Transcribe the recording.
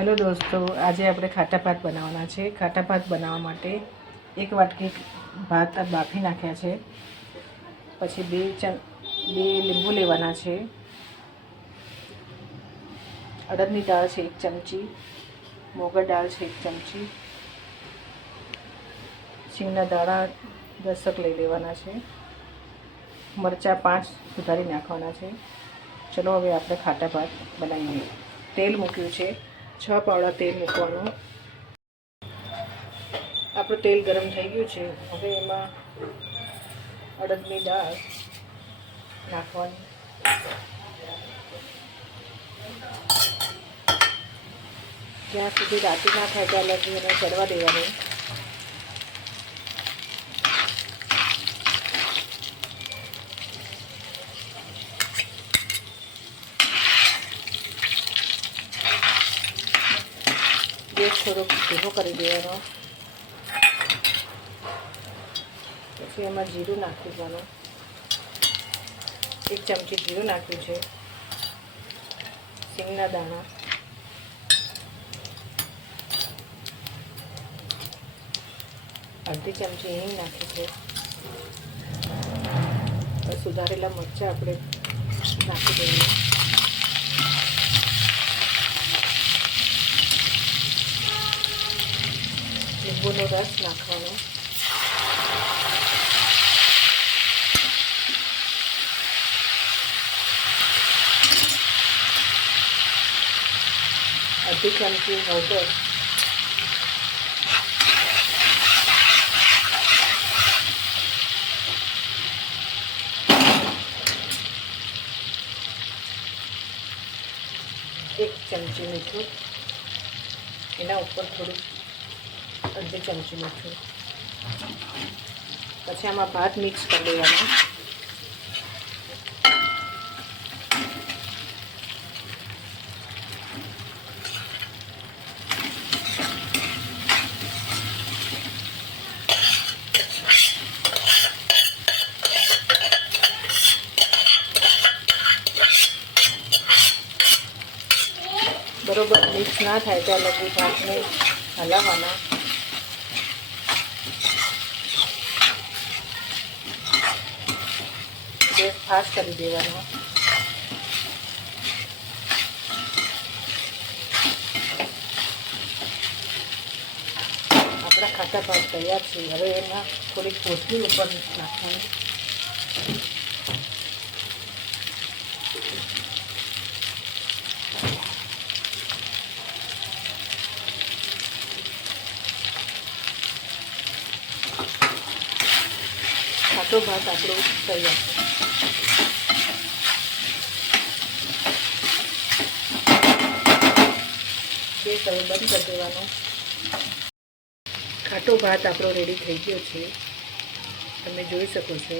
Hello दोस्तों, आज આપણે ખાટા ભાત બનાવવાના છે। ખાટા ભાત બનાવવા માટે એક વાટકી ભાત બાફી નાખ્યા છે। પછી બે લીંબુ લેવાના છે। અડદની દાળ છે 1 ચમચી, મોગર દાળ છે 1 ચમચી, સિંગના દાણા 10 લઈ લેવાના છે। મરચાં 5 સુધારી નાખવાના છે। ચલો હવે આપણે ખાટા ભાત બનાવીએ। તેલ મૂક્યું છે, 6 પાવડા તેલ મૂકવાનું। આપણું તેલ ગરમ થઈ ગયું છે। હવે એમાં અડદની દાળ નાખવાની। જ્યાં સુધી રાતી ના થાય ત્યાં લગી એને ચડવા દેવાની। ગેસ થોડોક ધીમો કરી દેવાનો। પછી એમાં જીરું નાખી દેવાનું। 1 ચમચી જીરું નાખ્યું છે, સિંગના દાણા, અડધી ચમચી હિંગ નાખી છે। સુધારેલા મરચાં આપણે નાખી દઈએ। લીંબુનો રસ નાખવાનો। અડધી ચમચી હળદર, એક ચમચી મીઠું, એના ઉપર થોડું અડધી ચમચી મીઠું। પછી આમાં ભાત મિક્સ કરી દેવાનો। બરોબર મિક્સ ના થાય ત્યાં લગી ભાતને હલાવવાના। ગેસ ફાસ્ટ કરી દેવાનો। આપણા ખાટા ભાત તૈયાર છે। હવે એમાં થોડીક કોથમીર ઉપર નાખવાની। ખાટો ભાત આપણો તૈયાર છે। ગેસ હવે બંધ કરી દેવાનો। ખાટો ભાત આપણો રેડી થઈ ગયો છે, તમે જોઈ શકો છો।